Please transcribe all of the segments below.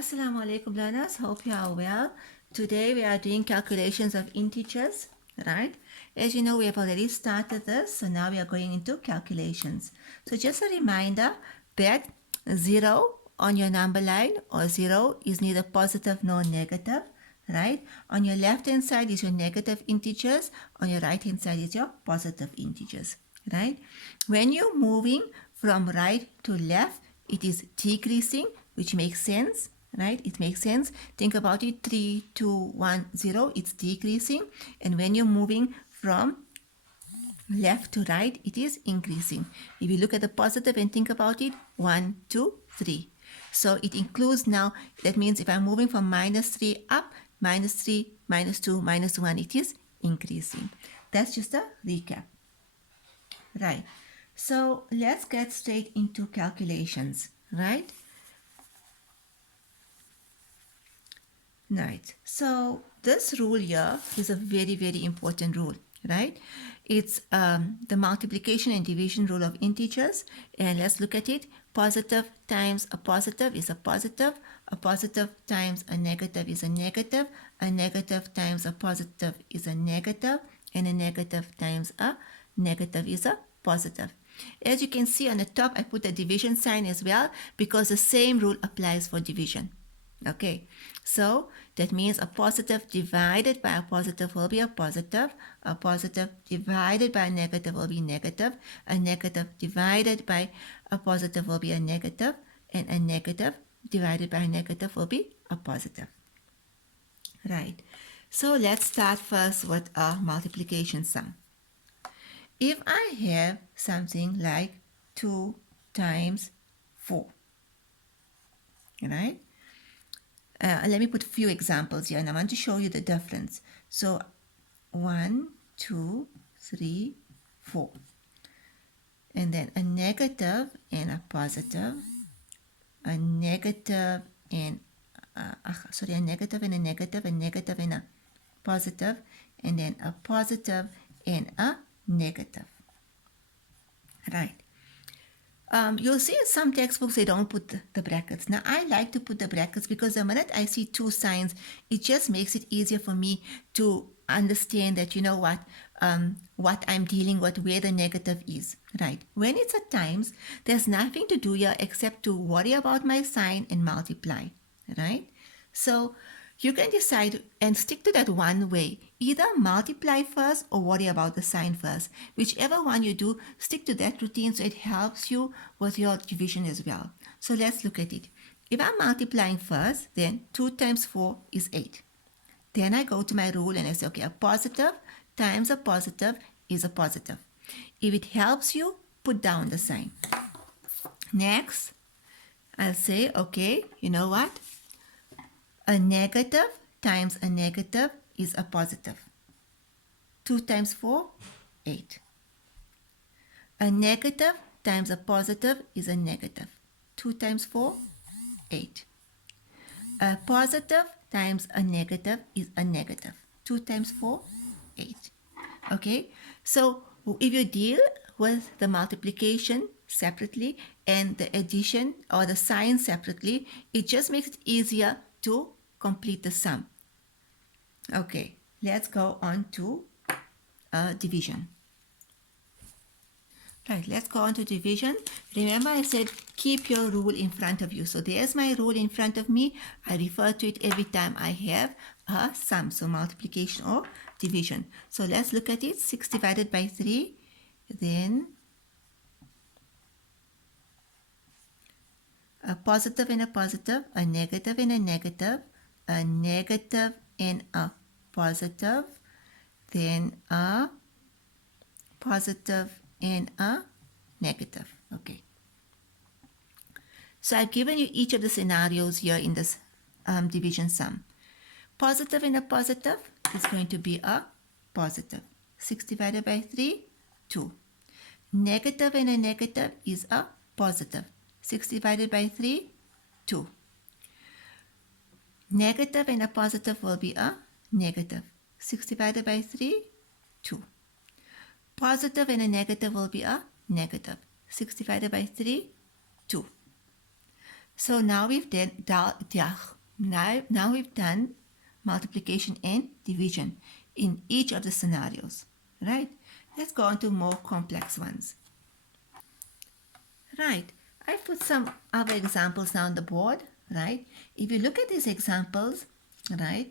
Assalamu alaikum learners, hope you are well. Today we are doing calculations of integers, right? As you know, we have already started this, so now we are going into calculations. So just a reminder that 0 on your number line or 0 is neither positive nor negative, right? On your left hand side is your negative integers, on your right hand side is your positive integers, right? When you're moving from right to left, it is decreasing, which makes sense, right? It makes sense. Think about it, 3, 2, 1, 0, it's decreasing. And when you're moving from left to right, it is increasing. If you look at the positive and think about it, 1, 2, 3. So it includes now, that means if I'm moving from minus 3 up, minus 3, minus 2, minus 1, it is increasing. That's just a recap. Right. So let's get straight into calculations, right? Right. So this rule here is a very, very important rule, right? It's the multiplication and division rule of integers. And let's look at it. Positive times a positive is a positive times a negative is a negative times a positive is a negative, and a negative times a negative is a positive. As you can see on the top, I put a division sign as well because the same rule applies for division. Okay, so that means a positive divided by a positive will be a positive divided by a negative will be negative, a negative divided by a positive will be a negative, and a negative divided by a negative will be a positive. Right, so let's start first with a multiplication sum. If I have something like 2 times 4, right? Let me put a few examples here, and I want to show you the difference. So 1, 2, 3, 4. And then a negative and a positive, a negative and a negative and a negative, a negative and a positive, and then a positive and a negative. Right. You'll see in some textbooks they don't put the brackets. Now I like to put the brackets because the minute I see two signs, it just makes it easier for me to understand that, you know what I'm dealing with, where the negative is, right? When it's at times, there's nothing to do here except to worry about my sign and multiply, right? So you can decide and stick to that one way. Either multiply first or worry about the sign first. Whichever one you do, stick to that routine so it helps you with your division as well. So let's look at it. If I'm multiplying first, then 2 times 4 is 8. Then I go to my rule and I say, okay, a positive times a positive is a positive. If it helps you, put down the sign. Next, I'll say, okay, you know what? A negative times a negative is a positive. 2 times 4, 8. A negative times a positive is a negative. 2 times 4, 8. A positive times a negative is a negative. 2 times 4, 8. Okay, so if you deal with the multiplication separately and the addition or the sign separately, it just makes it easier to complete the sum. Okay, let's go on to division. Right, let's go on to division. Remember I said keep your rule in front of you. So there's my rule in front of me. I refer to it every time I have a sum, so multiplication or division. So let's look at it. 6 divided by 3, then a positive and a positive, a negative and a negative, a negative and a positive, then a positive and a negative. Okay. So I've given you each of the scenarios here in this division sum. Positive and a positive is going to be a positive. 6 divided by 3, 2. Negative and a negative is a positive. 6 divided by 3, 2. Negative and a positive will be a negative. 6 divided by 3, 2. Positive and a negative will be a negative. 6 divided by 3, 2. So now we've now we've done multiplication and division in each of the scenarios, right? Let's go on to more complex ones. Right, I've put some other examples now on the board, right? If you look at these examples, right,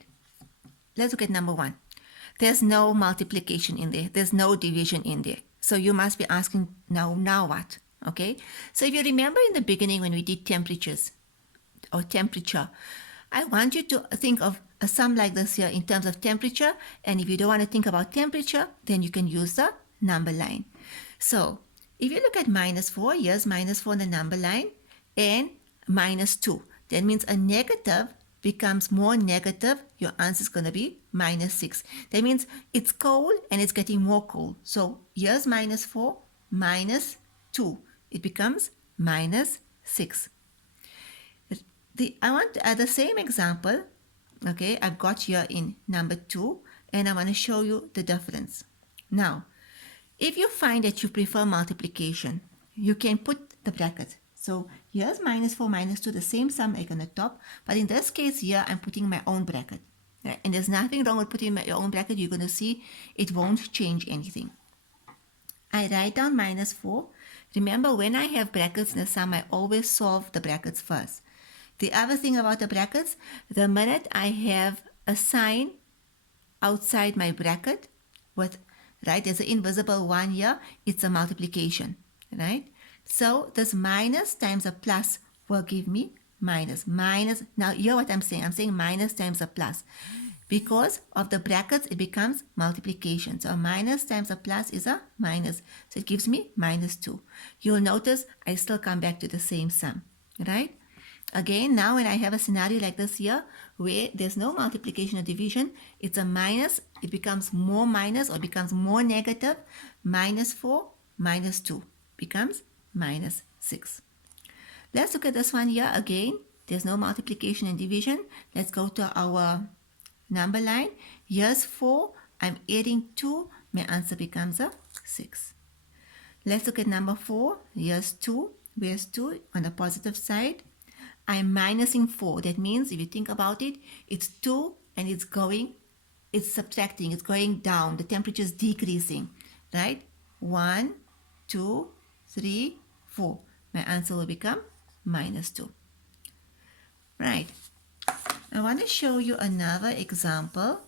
let's look at number one. There's no multiplication in there. There's no division in there. So you must be asking, now what? Okay? So if you remember in the beginning when we did temperatures or temperature, I want you to think of a sum like this here in terms of temperature. And if you don't want to think about temperature, then you can use the number line. So if you look at -4, here's -4 on the number line and -2. That means a negative becomes more negative, your answer is going to be -6. That means it's cold and it's getting more cold. So here's -4, -2. It becomes -6. I want to add the same example, okay, I've got here in number 2, and I want to show you the difference. Now, if you find that you prefer multiplication, you can put the bracket. So here's -4, -2, the same sum like on the top, but in this case here, I'm putting my own bracket. Right? And there's nothing wrong with putting your own bracket. You're going to see it won't change anything. I write down -4. Remember, when I have brackets in the sum, I always solve the brackets first. The other thing about the brackets, the minute I have a sign outside my bracket with, right, there's an invisible one here, it's a multiplication, right? So this minus times a plus will give me minus. Now hear what I'm saying. I'm saying minus times a plus. Because of the brackets, it becomes multiplication. So a minus times a plus is a minus. So it gives me -2. You'll notice I still come back to the same sum, right? Again, now when I have a scenario like this here, where there's no multiplication or division, it's a minus, it becomes more minus or becomes more negative. -4, -2 becomes -6. Let's look at this one here again. There's no multiplication and division. Let's go to our number line. Here's 4. I'm adding 2. My answer becomes a 6. Let's look at number 4. Here's 2. Where's 2? On the positive side. I'm minusing 4. That means if you think about it, it's 2 and it's subtracting, it's going down. The temperature is decreasing, right? 1, 2, 3, 4. My answer will become -2. Right. I want to show you another example,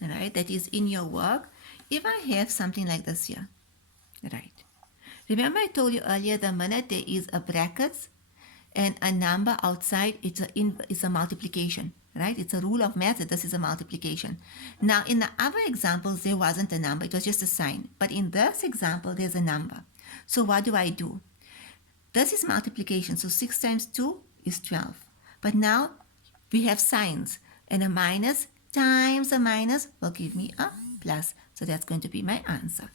right, that is in your work. If I have something like this here, right. Remember I told you earlier, the minute there is a brackets and a number outside, it's a multiplication, right? It's a rule of math that this is a multiplication. Now, in the other examples, there wasn't a number. It was just a sign. But in this example, there's a number. So what do? This is multiplication. So 6 times 2 is 12. But now we have signs. And a minus times a minus will give me a plus. So that's going to be my answer.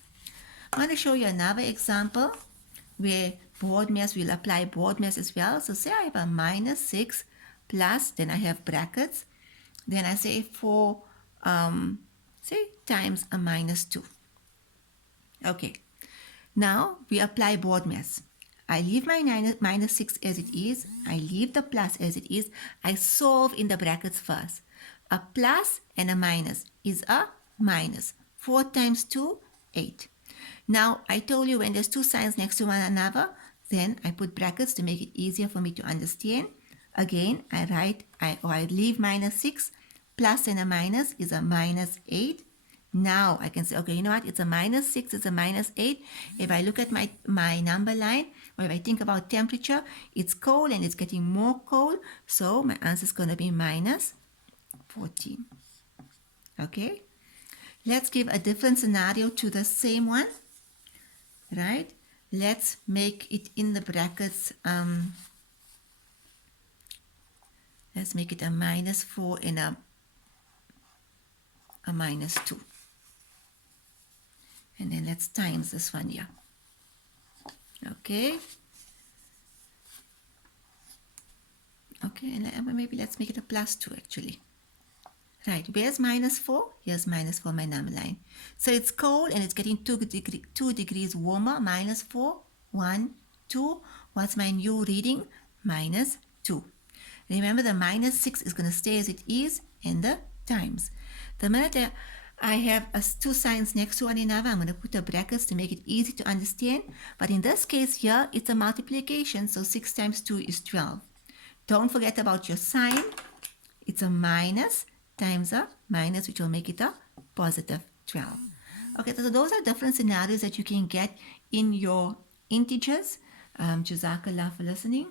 I'm going to show you another example where BODMAS will apply BODMAS as well. So say I have a -6 plus, then I have brackets. Then I say 4, say times a -2. Okay. Now we apply BODMAS. I leave my -6 as it is. I leave the plus as it is. I solve in the brackets first. A plus and a minus is a minus. 4 times 2, 8. Now, I told you when there's two signs next to one another, then I put brackets to make it easier for me to understand. Again, I leave -6, plus and a minus is a -8. Now I can say, okay, you know what? It's a -6, it's a -8. If I look at my number line, or if I think about temperature, it's cold and it's getting more cold. So my answer is going to be -14. Okay? Let's give a different scenario to the same one. Right? Let's make it in the brackets. Let's make it a -4 and a -2. And then let's times this one here. Okay. Okay, and maybe let's make it a +2 actually. Right, where's -4? Here's -4, my number line. So it's cold and it's getting 2 degrees warmer. -4, 1, 2. What's my new reading? minus 2. Remember, the minus 6 is going to stay as it is in the times. The minute I have two signs next to one another, I'm going to put the brackets to make it easy to understand. But in this case here, it's a multiplication, so 6 times 2 is 12. Don't forget about your sign. It's a minus times a minus, which will make it a positive 12. Okay, so those are different scenarios that you can get in your integers. Jazakallah for listening.